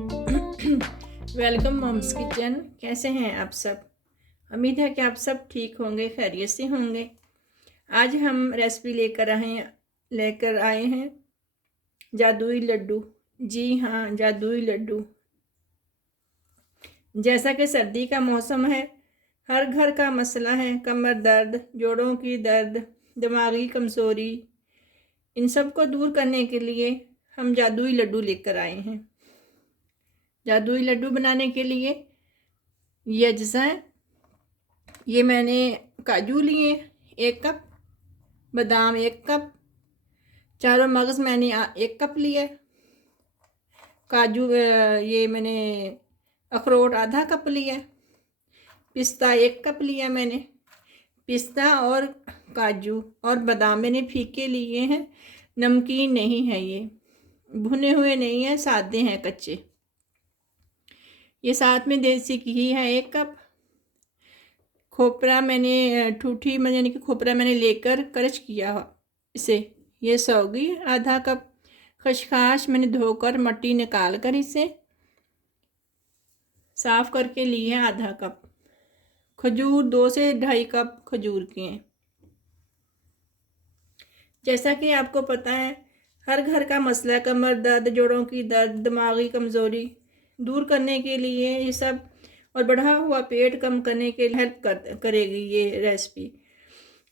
Welcome moms kitchen. कैसे हैं आप सब? उम्मीद है कि आप सब ठीक होंगे, खैरियत से होंगे। आज हम रेसिपी लेकर आए हैं जादुई लड्डू। जी हाँ, जादुई लड्डू। जैसा कि सर्दी का मौसम है, हर घर का मसला है कमर दर्द, जोड़ों की दर्द, दिमागी कमज़ोरी। इन सब को दूर करने के लिए हम जादुई लड्डू लेकर आए हैं। जादुई लड्डू बनाने के लिए ये अज्जा है। ये मैंने काजू लिए 1 कप, बादाम 1 कप, चारों मगज़ मैंने 1 कप लिए, काजू ये मैंने अखरोट आधा कप लिया, पिस्ता 1 कप लिया मैंने। पिस्ता और काजू और बादाम मैंने फीके लिए हैं, नमकीन नहीं है, ये भुने हुए नहीं है, सादे हैं, कच्चे। ये साथ में देसी घी है 1 कप। खोपरा मैंने यानी कि खोपरा मैंने लेकर क्रश किया इसे, ये सौगी आधा कप। खसखस मैंने धोकर मट्टी निकाल कर इसे साफ करके ली है आधा कप। खजूर 2 से 2.5 कप खजूर के हैं। जैसा कि आपको पता है, हर घर का मसला कमर दर्द, जोड़ों की दर्द, दिमागी कमज़ोरी दूर करने के लिए ये सब, और बढ़ा हुआ पेट कम करने के लिए हेल्प करेगी ये रेसिपी।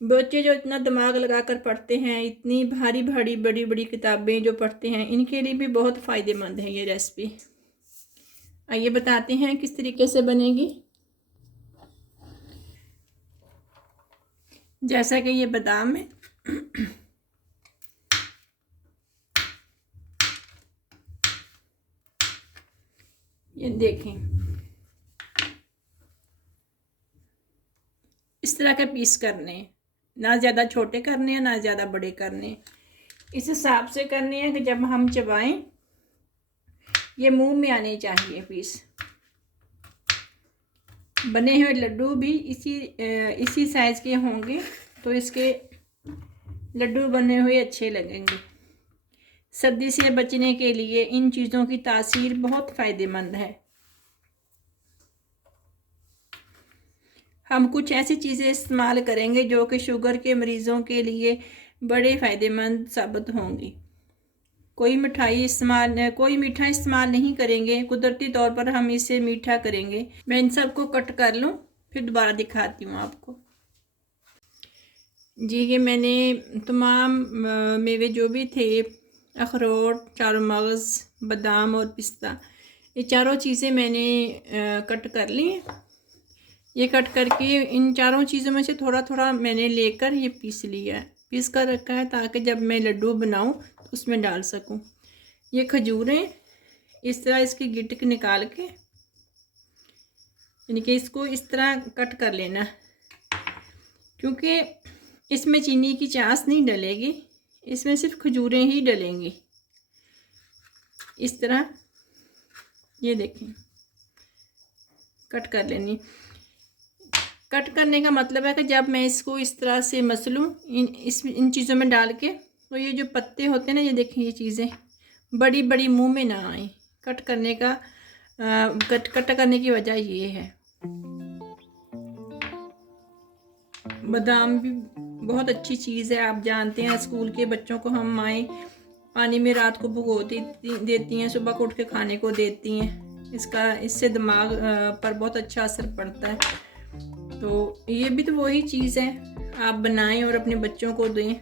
बच्चे जो इतना दिमाग लगाकर पढ़ते हैं, इतनी भारी भारी बड़ी बड़ी किताबें जो पढ़ते हैं, इनके लिए भी बहुत फ़ायदेमंद है ये रेसिपी। आइए बताते हैं किस तरीके से बनेगी। जैसा कि ये बादाम है, ये देखें, इस तरह के पीस करने हैं, ना ज़्यादा छोटे करने हैं ना ज़्यादा बड़े करने हैं। इस हिसाब से करने हैं कि जब हम चबाएं ये मुंह में आने चाहिए पीस। बने हुए लड्डू भी इसी साइज़ के होंगे तो इसके लड्डू बने हुए अच्छे लगेंगे। सर्दी से बचने के लिए इन चीज़ों की तासीर बहुत फ़ायदेमंद है। हम कुछ ऐसी चीज़ें इस्तेमाल करेंगे जो कि शुगर के मरीज़ों के लिए बड़े फ़ायदेमंद साबित होंगी। कोई मीठा इस्तेमाल नहीं करेंगे, कुदरती तौर पर हम इसे मीठा करेंगे। मैं इन सब को कट कर लूँ, फिर दोबारा दिखाती हूँ आपको। जी, ये मैंने तमाम मेवे जो भी थे, अखरोट, चारों मगज़, बादाम और पिस्ता, ये चारों चीज़ें मैंने कट कर ली। ये कट करके इन चारों चीज़ों में से थोड़ा थोड़ा मैंने लेकर ये पीस कर रखा है, ताकि जब मैं लड्डू बनाऊं तो उसमें डाल सकूं। ये खजूरें इस तरह इसकी गिटक निकाल के, यानी कि इसको इस तरह कट कर लेना, क्योंकि इसमें चीनी की चास नहीं डलेगी, इसमें सिर्फ खजूरें ही डलेंगी। इस तरह ये देखें, कट कर लेनी। कट करने का मतलब है कि जब मैं इसको इस तरह से मसलूँ इन चीज़ों में डाल के, तो ये जो पत्ते होते हैं ना, ये देखें, ये चीज़ें बड़ी बड़ी मुंह में ना आए। कट करने की वजह ये है। बादाम भी बहुत अच्छी चीज़ है, आप जानते हैं। स्कूल के बच्चों को हम माएँ पानी में रात को भिगो देती हैं, सुबह को उठ के खाने को देती हैं। इससे दिमाग पर बहुत अच्छा असर पड़ता है। तो ये भी तो वही चीज़ है, आप बनाएं और अपने बच्चों को दें।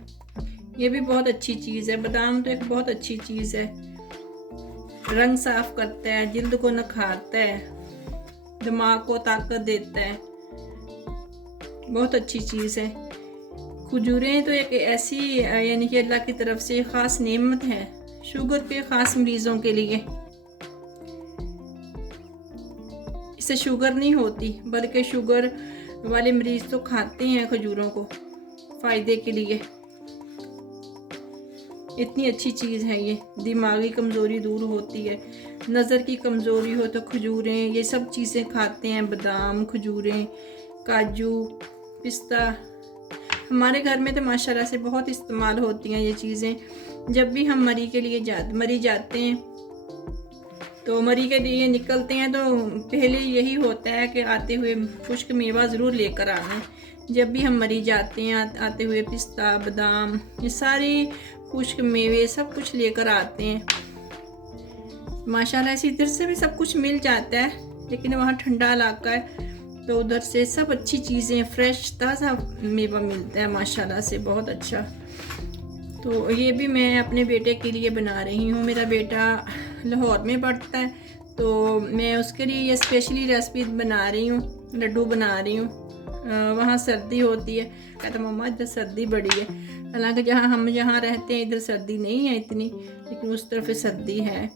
ये भी बहुत अच्छी चीज़ है। बादाम तो एक बहुत अच्छी चीज़ है, रंग साफ करता है, जिल्द को निखारता है, दिमाग को ताकत देता है, बहुत अच्छी चीज़ है। खजूरें तो एक ऐसी, यानी कि अल्लाह की तरफ से ख़ास नेमत है शुगर के ख़ास मरीज़ों के लिए। इससे शुगर नहीं होती, बल्कि शुगर वाले मरीज़ तो खाते हैं खजूरों को फ़ायदे के लिए। इतनी अच्छी चीज़ है ये, दिमागी कमज़ोरी दूर होती है, नज़र की कमज़ोरी हो तो खजूरें, ये सब चीज़ें खाते हैं। बादाम, खजूरें, काजू, पिस्ता, हमारे घर में तो माशाल्लाह से बहुत इस्तेमाल होती हैं ये चीज़ें। जब भी हम मरी जाते हैं तो मरी के लिए निकलते हैं तो पहले यही होता है कि आते हुए खुश्क मेवा ज़रूर लेकर आना है। जब भी हम मरी जाते हैं आते हुए पिस्ता बादाम ये सारे खुश्क मेवे सब कुछ लेकर आते हैं। माशाल्लाह से इधर से भी सब कुछ मिल जाता है, लेकिन वहाँ ठंडा इलाका है तो उधर से सब अच्छी चीज़ें फ्रेश ताज़ा मेवा मिलता है माशाल्लाह से, बहुत अच्छा। तो ये भी मैं अपने बेटे के लिए बना रही हूँ। मेरा बेटा लाहौर में पढ़ता है तो मैं उसके लिए ये स्पेशली रेसिपी बना रही हूँ, लड्डू बना रही हूँ। वहाँ सर्दी होती है, कहता मम्मा इधर सर्दी बड़ी है। हालांकि हम जहाँ रहते हैं इधर सर्दी नहीं है इतनी, लेकिन उस तरफ सर्दी है।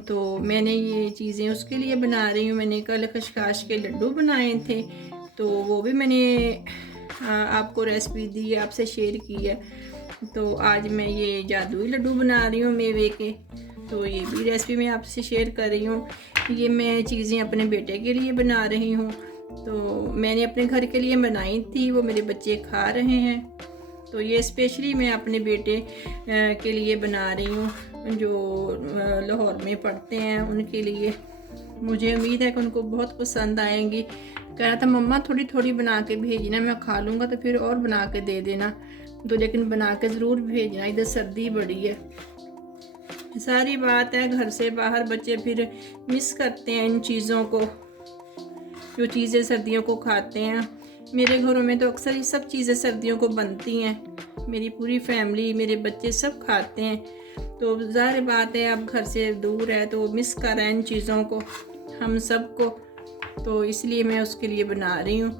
तो मैंने ये चीज़ें उसके लिए बना रही हूँ। मैंने कल खशखाश के लड्डू बनाए थे तो वो भी मैंने आपको रेसिपी दी है, आपसे शेयर की है। तो आज मैं ये जादुई लड्डू बना रही हूँ मेवे के, तो ये भी रेसिपी मैं आपसे शेयर कर रही हूँ। ये मैं चीज़ें अपने बेटे के लिए बना रही हूँ। तो मैंने अपने घर के लिए बनाई थी, वो मेरे बच्चे खा रहे हैं। तो ये स्पेशली मैं अपने बेटे के लिए बना रही हूँ जो लाहौर में पढ़ते हैं उनके लिए। मुझे उम्मीद है कि उनको बहुत पसंद आएंगी। कह रहा था मम्मा थोड़ी थोड़ी बना के भेजना, मैं खा लूँगा तो फिर और बना के दे देना। तो लेकिन बना के ज़रूर भेजना, इधर सर्दी बड़ी है। सारी बात है, घर से बाहर बच्चे फिर मिस करते हैं इन चीज़ों को, जो चीज़ें सर्दियों को खाते हैं। मेरे घरों में तो अक्सर ये सब चीज़ें सर्दियों को बनती हैं। मेरी पूरी फैमिली मेरे बच्चे सब खाते हैं। तो ज़ाहिर बात है अब घर से दूर है तो मिस कर रहे हैं इन चीज़ों को हम सबको, तो इसलिए मैं उसके लिए बना रही हूँ।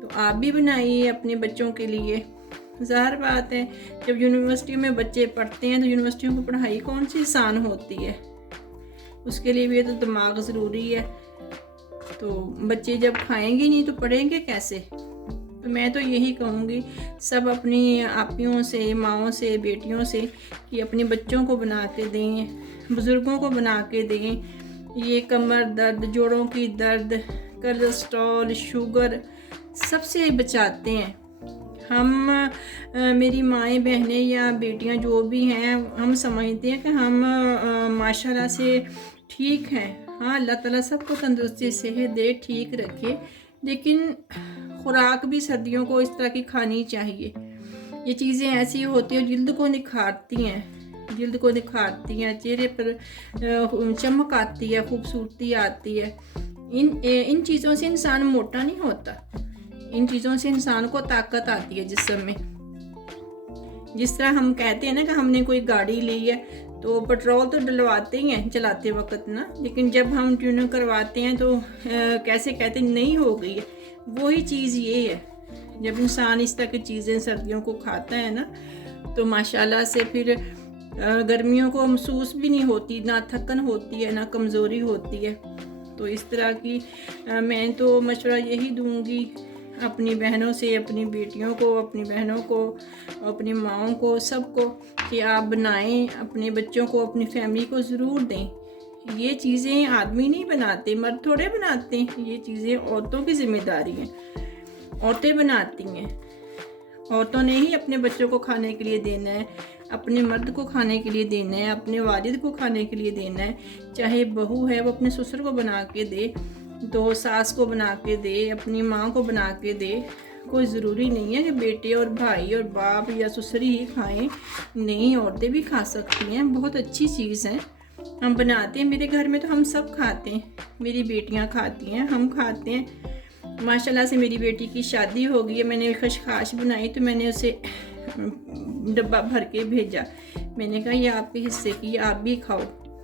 तो आप भी बनाइए अपने बच्चों के लिए। ज़ाहिर बात है जब यूनिवर्सिटी में बच्चे पढ़ते हैं तो यूनिवर्सिटियों की पढ़ाई कौन सी आसान होती है, उसके लिए भी तो दिमाग ज़रूरी है। तो बच्चे जब खाएंगे नहीं तो पढ़ेंगे कैसे। तो मैं तो यही कहूँगी सब अपनी आपियों से, माओं से, बेटियों से कि अपने बच्चों को बना के दें, बुज़ुर्गों को बना के दें। ये कमर दर्द, जोड़ों की दर्द, कोलेस्ट्रॉल, शुगर सबसे बचाते हैं। हम मेरी माएँ बहनें या बेटियां जो भी हैं, हम समझते हैं कि हम माशाल्लाह से ठीक हैं। हाँ, अल्लाह ताला सबको तंदुरुस्ती सेहत दे, ठीक रखे, लेकिन खुराक भी सर्दियों को इस तरह की खानी चाहिए। ये चीज़ें ऐसी होती हैं जिल्द को निखारती हैं, जिल्द को निखारती हैं, चेहरे पर चमक आती है, खूबसूरती आती है। इन चीज़ों से इंसान मोटा नहीं होता, इन चीज़ों से इंसान को ताकत आती है जिस्म में। जिस तरह हम कहते हैं ना कि हमने कोई गाड़ी ली है तो पेट्रोल तो डलवाते ही हैं चलाते वक्त ना, लेकिन जब हम ट्यूनिंग करवाते हैं तो कैसे कहते नहीं हो गई है। वही चीज़ ये है, जब इंसान इस तरह की चीज़ें सर्दियों को खाता है ना तो माशाल्लाह से फिर गर्मियों को महसूस भी नहीं होती, ना थकन होती है ना कमज़ोरी होती है। तो इस तरह की मैं तो मशवरा यही दूंगी अपनी बहनों से, अपनी बेटियों को, अपनी बहनों को, अपनी माँओं को, सबको कि आप बनाएं, अपने बच्चों को, अपनी फैमिली को ज़रूर दें। ये चीज़ें आदमी नहीं बनाते, मर्द थोड़े बनाते हैं, ये चीज़ें औरतों की जिम्मेदारी है, औरतें बनाती हैं। औरतों ने ही अपने बच्चों को खाने के लिए देना है, अपने मर्द को खाने के लिए देना है, अपने वालिद को खाने के लिए देना है। चाहे बहू है वो अपने ससुर को बना के दे, तो सास को बना के दे, अपनी माँ को बना के दे। कोई ज़रूरी नहीं है कि बेटे और भाई और बाप या ससुरी ही खाएं, नहीं, औरतें भी खा सकती हैं, बहुत अच्छी चीज़ है। हम बनाते हैं, मेरे घर में तो हम सब खाते हैं, मेरी बेटियां खाती हैं, हम खाते हैं। माशाल्लाह से मेरी बेटी की शादी हो गई है, मैंने खशखाश बनाई तो मैंने उसे डब्बा भर के भेजा। मैंने कहा ये आपके हिस्से की, आप भी खाओ,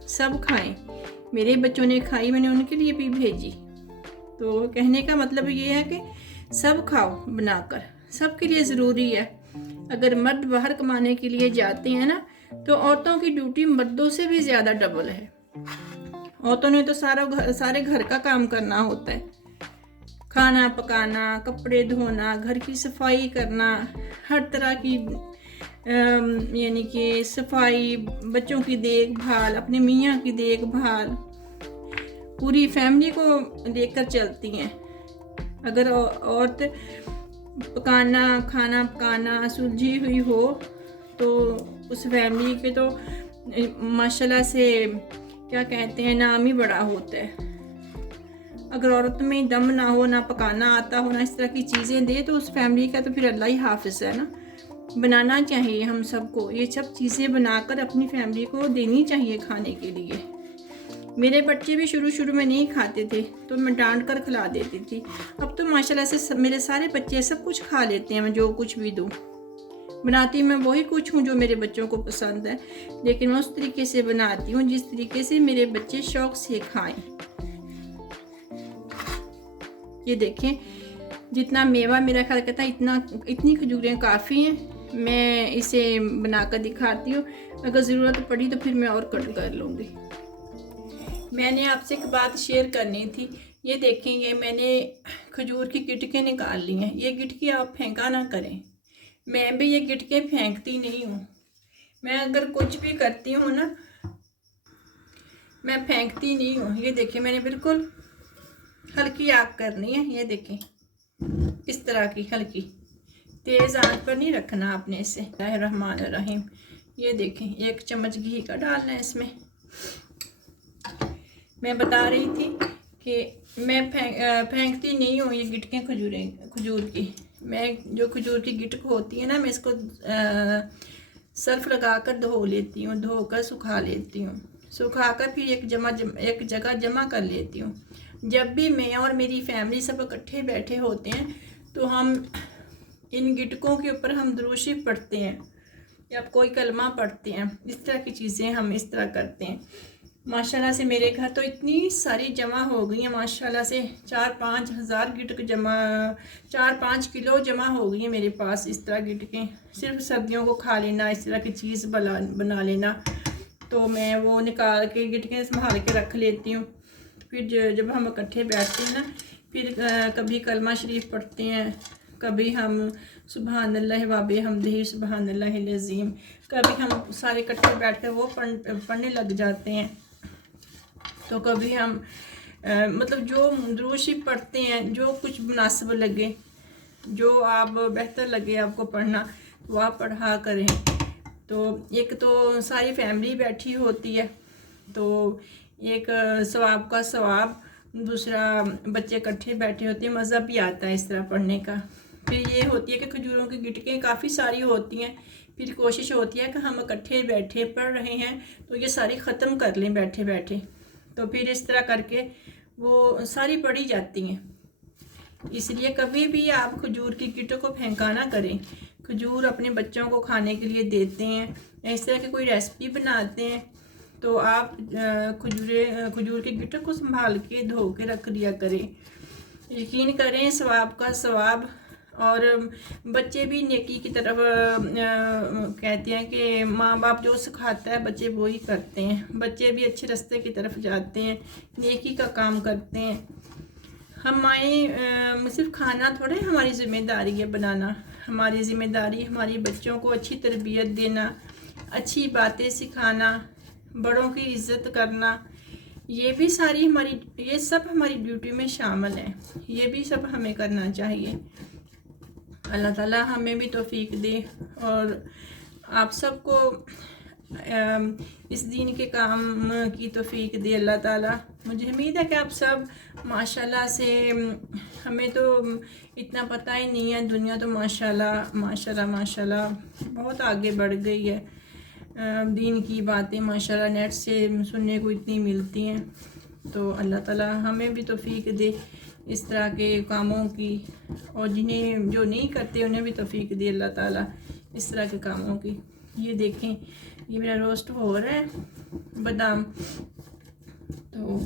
सब खाएं। मेरे बच्चों ने खाई, मैंने उनके लिए भी भेजी। तो कहने का मतलब ये है कि सब खाओ बनाकर, सबके लिए ज़रूरी है। अगर मर्द बाहर कमाने के लिए जाते हैं ना तो औरतों की ड्यूटी मर्दों से भी ज़्यादा डबल है। औरतों ने तो सारे घर का काम करना होता है, खाना पकाना, कपड़े धोना, घर की सफाई करना, हर तरह की यानी कि सफाई, बच्चों की देखभाल, अपने मियाँ की देखभाल, पूरी फैमिली को लेकर चलती हैं। अगर औरत खाना पकाना सुलझी हुई हो तो उस फैमिली के तो माशाल्लाह से क्या कहते हैं, नाम ही बड़ा होता है। अगर औरत में दम ना हो, ना पकाना आता हो, ना इस तरह की चीज़ें दे, तो उस फैमिली का तो फिर अल्लाह ही हाफिज़ है ना। बनाना चाहिए हम सबको, ये सब चीज़ें बनाकर अपनी फैमिली को देनी चाहिए खाने के लिए। मेरे बच्चे भी शुरू में नहीं खाते थे, तो मैं डांट कर खिला देती थी। अब तो माशाल्लाह से मेरे सारे बच्चे सब कुछ खा लेते हैं, मैं जो कुछ भी दूँ। बनाती मैं वही कुछ हूँ जो मेरे बच्चों को पसंद है, लेकिन मैं उस तरीके से बनाती हूँ जिस तरीके से मेरे बच्चे शौक़ से खाएं। ये देखें, जितना मेवा मेरा ख्याल करता है इतनी खजूरें काफ़ी हैं। मैं इसे बनाकर दिखाती हूँ, अगर ज़रूरत पड़ी तो फिर मैं और कट कर लूँगी। मैंने आपसे एक बात शेयर करनी थी। ये देखेंगे, मैंने खजूर की गिटकें निकाल ली हैं। ये गिटकी आप फेंका ना करें। मैं भी ये गिटकें फेंकती नहीं हूँ। मैं अगर कुछ भी करती हूँ ना, मैं फेंकती नहीं हूँ। ये देखिए, मैंने बिल्कुल हल्की आग करनी है। ये देखें, इस तरह की हल्की, तेज़ आंच पर नहीं रखना आपने इसे। रहमान रहीम। ये देखें, 1 चम्मच घी का डालना है इसमें। मैं बता रही थी कि मैं फेंकती नहीं हूँ ये गिटकें खजूर की। मैं जो खजूर की गिटक होती है ना, मैं इसको सर्फ लगाकर धो लेती हूँ, धोकर सुखा लेती हूँ। सुखाकर फिर एक जगह जमा कर लेती हूँ। जब भी मैं और मेरी फैमिली सब इकट्ठे बैठे होते हैं, तो हम इन गिटकों के ऊपर हम दुरूद शरीफ पढ़ते हैं या कोई कलमा पढ़ते हैं। इस तरह की चीज़ें हम इस तरह करते हैं। माशाल्लाह से मेरे घर तो इतनी सारी जमा हो गई हैं, माशाल्लाह से 4-5 हज़ार गिटक जमा, 4-5 किलो जमा हो गई है मेरे पास। इस तरह गिटकें सिर्फ सर्दियों को खा लेना, इस तरह की चीज़ बना लेना, तो मैं वो निकाल के गिटकें संभाल के रख लेती हूँ। फिर जब हम इकट्ठे बैठते हैं ना, फिर कभी कलमा शरीफ पढ़ते हैं, कभी हम सुबहान अल्लाह व बिहम्दिही सुबहान अल्लाहिल अज़ीम, कभी हम सारे इकट्ठे बैठ कर वो पढ़ने लग जाते हैं। तो कभी हम मतलब जो दुरूद शरीफ पढ़ते हैं, जो कुछ मुनासिब लगे, जो आप बेहतर लगे आपको पढ़ना, तो आप पढ़ा करें। तो एक तो सारी फैमिली बैठी होती है, तो एक सवाब का सवाब, दूसरा बच्चे इकट्ठे बैठे होते हैं, मज़ा भी आता है इस तरह पढ़ने का। फिर ये होती है कि खजूरों की गिटकें काफ़ी सारी होती हैं, फिर कोशिश होती है कि हम इकट्ठे बैठे पढ़ रहे हैं तो ये सारी ख़त्म कर लें बैठे बैठे। तो फिर इस तरह करके वो सारी पढ़ी जाती हैं। इसलिए कभी भी आप खजूर की गिटकों को फेंका ना करें। खजूर अपने बच्चों को खाने के लिए देते हैं, इस तरह की कोई रेसिपी बनाते हैं, तो आप खजूर के गिटक को संभाल के धो के रख दिया करें। यकीन करें, सवाब का सवाब। और बच्चे भी नेकी की तरफ कहते हैं कि माँ बाप जो सिखाता है बच्चे वो ही करते हैं। बच्चे भी अच्छे रास्ते की तरफ जाते हैं, नेकी का काम करते हैं। हमारी सिर्फ खाना थोड़े हमारी ज़िम्मेदारी है बनाना। हमारी ज़िम्मेदारी हमारी बच्चों को अच्छी तरबियत देना, अच्छी बातें सिखाना, बड़ों की इज़्ज़त करना, ये भी सारी ये सब हमारी ड्यूटी में शामिल है। ये भी सब हमें करना चाहिए। अल्लाह ताला हमें भी तौफीक दे और आप सबको इस दीन के काम की तौफीक दे अल्लाह ताला। मुझे उम्मीद है कि आप सब माशाल्लाह से, हमें तो इतना पता ही नहीं है, दुनिया तो माशाल्लाह माशाल्लाह माशाल्लाह बहुत आगे बढ़ गई है। दीन की बातें माशाल्लाह नेट से सुनने को इतनी मिलती हैं। तो अल्लाह ताला हमें भी तौफीक दे इस तरह के कामों की, और जिन्हें जो नहीं करते उन्हें भी तौफीक दे अल्लाह ताला इस तरह के कामों की। ये देखें, ये मेरा रोस्ट हो रहा है बादाम, तो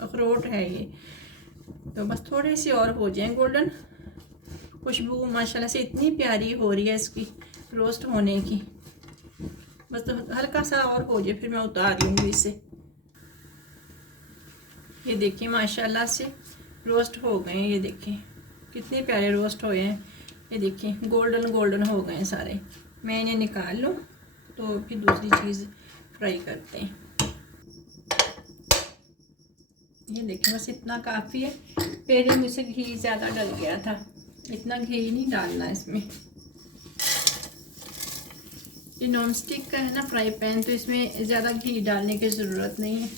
अखरोट है ये, तो बस थोड़े से और हो जाएं गोल्डन। खुशबू माशाल्लाह से इतनी प्यारी हो रही है इसकी रोस्ट होने की। बस तो हल्का सा और हो जाए, फिर मैं उतार लूँगी इसे। ये देखिए माशाल्लाह से रोस्ट हो गए हैं। ये देखिए कितने प्यारे रोस्ट हुए हैं। ये देखिए गोल्डन गोल्डन हो गए हैं सारे। मैं इन्हें निकाल लूँ तो फिर दूसरी चीज़ फ्राई करते हैं। ये देखिए बस इतना काफ़ी है। पहले मुझसे घी ज़्यादा डल गया था, इतना घी नहीं डालना इसमें। ये नॉन स्टिक का है ना फ्राई पैन, तो इसमें ज़्यादा घी डालने की ज़रूरत नहीं है।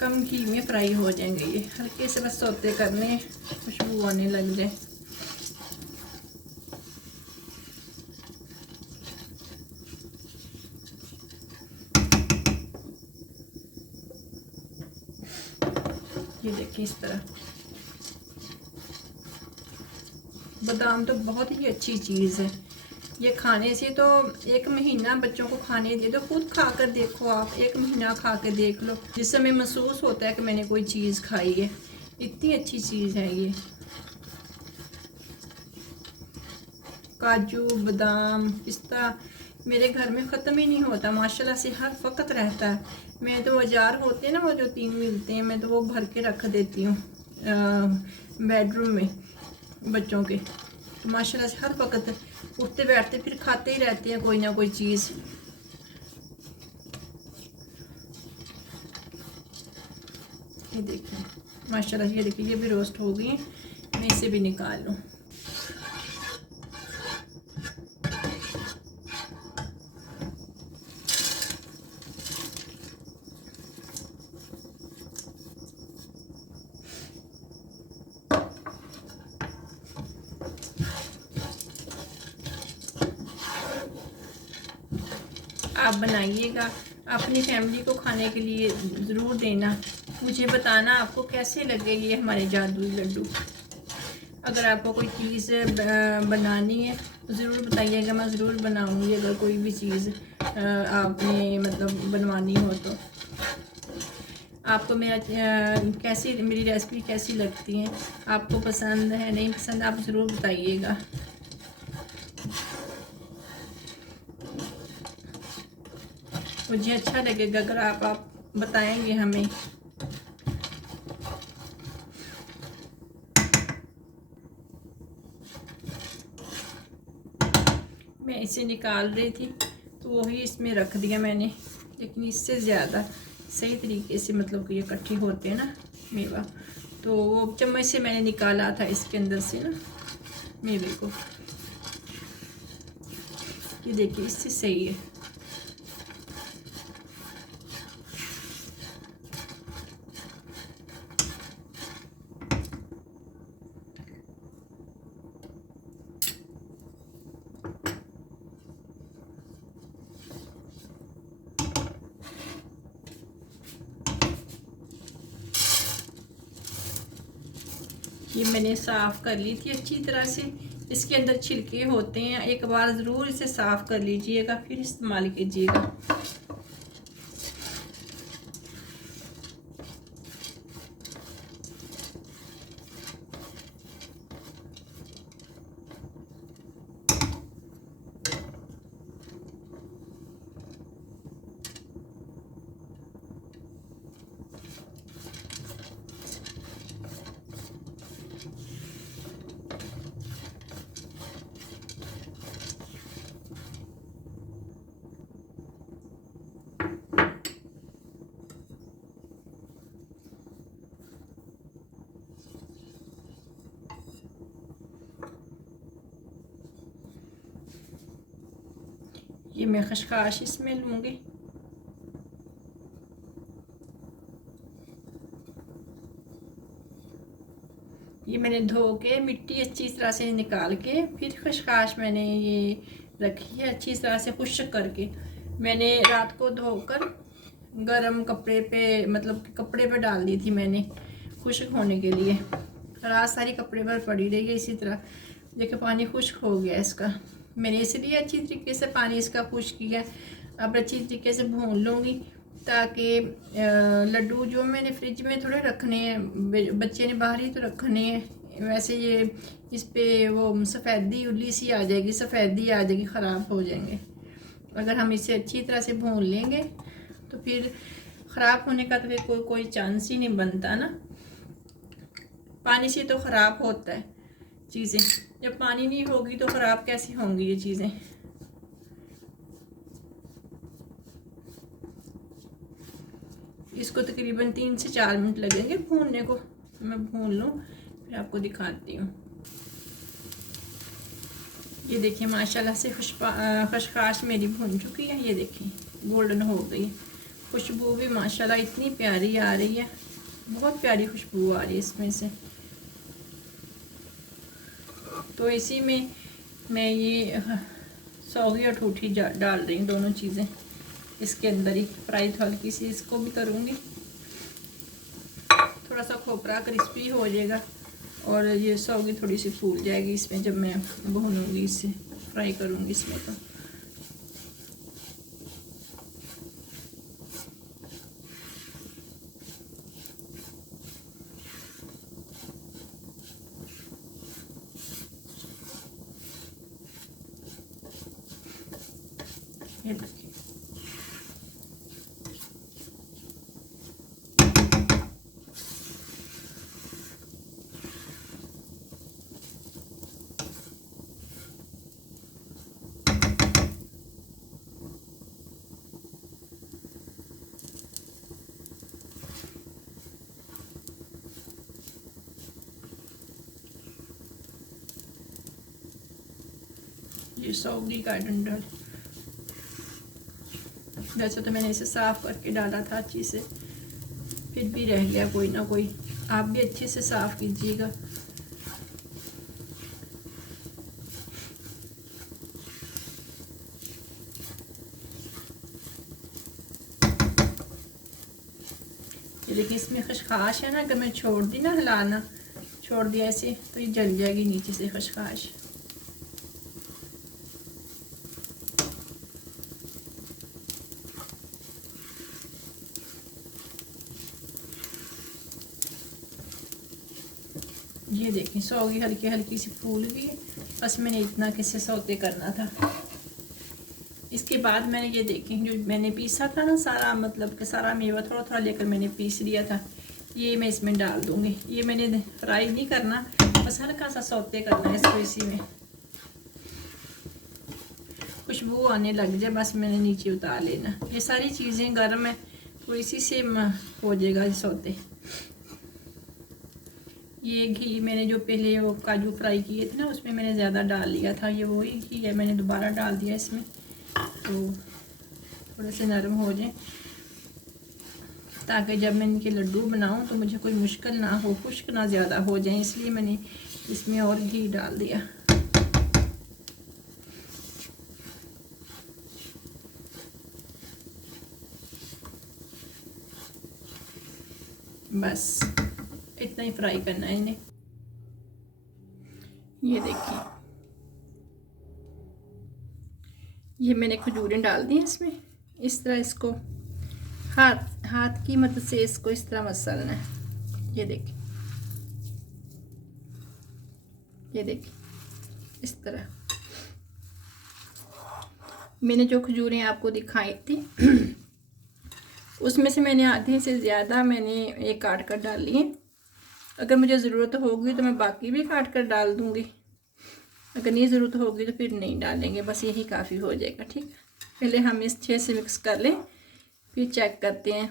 कम घी में फ्राई हो जाएंगे ये, हल्के से बस सौते करने, खुशबू आने लग जाए। ये देखिए इस तरह। बादाम तो बहुत ही अच्छी चीज़ है, ये खाने से तो 1 महीना बच्चों को खाने दे दो, खुद खा कर देखो आप, 1 महीना खा के देख लो, जिस समय महसूस होता है कि मैंने कोई चीज़ खाई है। इतनी अच्छी चीज़ है ये। काजू, बादाम, पिस्ता मेरे घर में ख़त्म ही नहीं होता, माशाल्लाह से हर वक्त रहता है। मैं तो बाज़ार होते हैं ना वो जो 3 मिलते हैं, मैं तो वो भर के रख देती हूँ बेडरूम में बच्चों के। तो माशाल्लाह से हर वक्त उठते बैठते फिर खाते ही रहते हैं कोई ना कोई चीज़। ये देखिए माशाल्लाह, ये देखिए ये भी रोस्ट हो गई, मैं इसे भी निकाल लूँ। आप बनाइएगा, अपनी फैमिली को खाने के लिए ज़रूर देना, मुझे बताना आपको कैसे लगे ये हमारे जादुई लड्डू। अगर आपको कोई चीज़ बनानी है तो ज़रूर बताइएगा, मैं ज़रूर बनाऊंगी। अगर कोई भी चीज़ आपने मतलब बनवानी हो तो आपको मेरा कैसी मेरी रेसिपी कैसी लगती है, आपको पसंद है नहीं पसंद, आप ज़रूर बताइएगा। मुझे अच्छा लगेगा अगर आप बताएंगे हमें। मैं इसे निकाल रही थी तो वही इसमें रख दिया मैंने, लेकिन इससे ज़्यादा सही तरीके से मतलब कि ये इकट्ठे होते हैं ना मेवा, तो वो चम्मच से मैंने निकाला था इसके अंदर से ना मेवे को। ये देखिए इससे सही है। ये मैंने साफ़ कर ली थी अच्छी तरह से, इसके अंदर छिलके होते हैं, एक बार ज़रूर इसे साफ़ कर लीजिएगा फिर इस्तेमाल कीजिएगा। ये मैं खशखाश इसमें लूँगी। ये मैंने धो के मिट्टी अच्छी तरह से निकाल के फिर खशखाश मैंने ये रखी है अच्छी तरह से खुश्क करके। मैंने रात को धोकर गरम कपड़े पे मतलब कपड़े पे डाल दी थी मैंने खुश्क होने के लिए। रात सारी कपड़े पर पड़ी रही है इसी तरह। देखिए पानी खुश्क हो गया इसका, मैंने इसलिए अच्छी तरीके से पानी इसका खुश्क किया। अब अच्छी तरीके से भून लूँगी ताकि लड्डू जो मैंने फ्रिज में थोड़े रखने हैं, बच्चे ने बाहर ही तो रखने हैं। वैसे ये इस पे वो सफ़ेदी उल्ली सी आ जाएगी, सफ़ेदी आ जाएगी, ख़राब हो जाएंगे। अगर हम इसे अच्छी तरह से भून लेंगे तो फिर ख़राब होने का तो कोई चांस ही नहीं बनता ना। पानी से तो ख़राब होता है चीज़ें, जब पानी नहीं होगी तो ख़राब कैसे होंगी ये चीज़ें। इसको तकरीबन 3 से 4 मिनट लगेंगे भूनने को। मैं भून लूँ फिर आपको दिखाती हूँ। ये देखिए माशाल्लाह से खशखाश मेरी भुन चुकी है। ये देखिए गोल्डन हो गई है। खुशबू भी माशाल्लाह इतनी प्यारी आ रही है, बहुत प्यारी खुशबू आ रही है इसमें से। तो इसी में मैं ये सौगी और ठूठी डाल रही हूँ, दोनों चीज़ें इसके अंदर ही। फ्राई तो हल्की सी इसको भी करूँगी, थोड़ा सा खोपरा क्रिस्पी हो जाएगा और ये सौगी थोड़ी सी फूल जाएगी इसमें जब मैं भूनूंगी, इसे फ्राई करूँगी इसमें। तो ये देखिए ये सौगी का डंडल। वैसे तो मैंने इसे साफ़ करके डाला था अच्छी से, फिर भी रह गया कोई ना कोई। आप भी अच्छे से साफ़ कीजिएगा। ये देखिए इसमें खशखाश है ना, अगर मैं छोड़ दी ना, हिलाना छोड़ दिया ऐसे, तो ये जल जाएगी नीचे से खशखाश। ये देखिए सौगी हल्की हल्की सी फूल गई। बस मैंने इतना किससे सौते करना था। इसके बाद मैंने ये देखें जो मैंने पीसा था ना सारा, मतलब कि सारा मेवा थोड़ा थोड़ा लेकर मैंने पीस लिया था, ये मैं इसमें डाल दूँगी। ये मैंने फ्राई नहीं करना, बस हल्का सा सौते करना है इसको। इसी में खुशबू आने लग जाए बस मैंने नीचे उतार लेना। ये सारी चीज़ें गर्म है तो इसी से हो जाएगा सौते। ये घी मैंने जो पहले वो काजू फ्राई किए थे ना, उसमें मैंने ज़्यादा डाल लिया था। ये वही घी है, मैंने दोबारा डाल दिया इसमें, तो थोड़े से नरम हो जाए, ताकि जब मैं इनके लड्डू बनाऊं तो मुझे कोई मुश्किल ना हो, खुश्क ना ज़्यादा हो जाए, इसलिए मैंने इसमें और घी डाल दिया। बस इतना ही फ्राई करना है इन्हें। ये देखिए ये मैंने खजूरें डाल दी इसमें। इस तरह इसको हाथ की मदद से इसको इस तरह मसलना है। ये देखिए, ये देखिए इस तरह। मैंने जो खजूरें आपको दिखाई थी उसमें से मैंने आधे से ज़्यादा मैंने एक काट कर डाल लिए। अगर मुझे ज़रूरत होगी तो मैं बाकी भी काट कर डाल दूँगी, अगर नहीं ज़रूरत होगी तो फिर नहीं डालेंगे, बस यही काफ़ी हो जाएगा। ठीक है, पहले हम इस अच्छे से मिक्स कर लें, फिर चेक करते हैं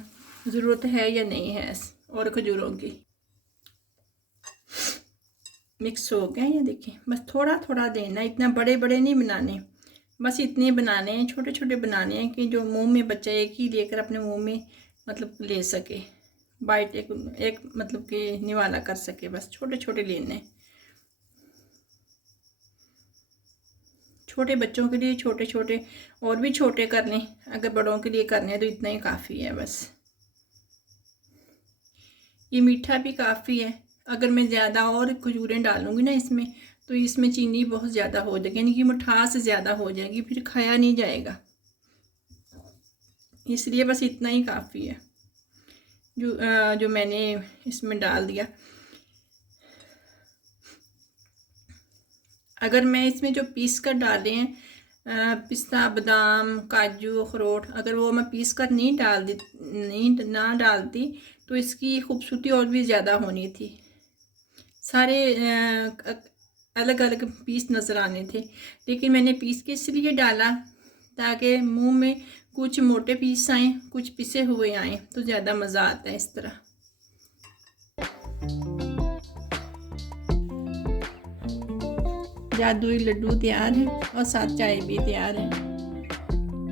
ज़रूरत है या नहीं है। और खजूरों की मिक्स हो गए, ये देखिए। बस थोड़ा थोड़ा देना, इतना बड़े बड़े नहीं बनाने, बस इतने बनाने हैं, छोटे छोटे बनाने हैं कि जो मुंह में बच्चा एक ही लेकर अपने मुंह में मतलब ले सके, बाइट एक मतलब कि निवाला कर सके। बस छोटे छोटे लेने, छोटे बच्चों के लिए छोटे छोटे, और भी छोटे कर लें। अगर बड़ों के लिए करने हैं तो इतना ही काफ़ी है बस। ये मीठा भी काफ़ी है। अगर मैं ज़्यादा और खजूरें डालूँगी ना इसमें, तो इसमें चीनी बहुत ज़्यादा हो जाएगी, यानी कि मिठास ज़्यादा हो जाएगी, फिर खाया नहीं जाएगा। इसलिए बस इतना ही काफ़ी है जो मैंने इसमें डाल दिया। अगर मैं इसमें जो पीस कर डाले हैं पिस्ता, बादाम, काजू, अखरोट, अगर वो मैं पीस कर नहीं डालती तो इसकी खूबसूरती और भी ज़्यादा होनी थी। सारे अलग अलग पीस नज़र आने थे, लेकिन मैंने पीस के इसलिए डाला ताकि मुंह में कुछ मोटे पीस आए, कुछ पिसे हुए आए, तो ज़्यादा मज़ा आता है इस तरह। जादुई लड्डू तैयार है और साथ चाय भी तैयार है।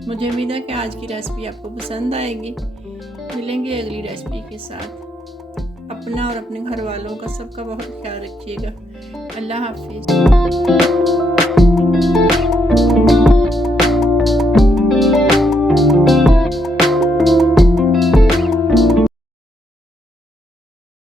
मुझे उम्मीद है कि आज की रेसिपी आपको पसंद आएगी। मिलेंगे अगली रेसिपी के साथ। अपना और अपने घर वालों का सबका बहुत ख्याल रखिएगा। अल्लाह हाफिज़।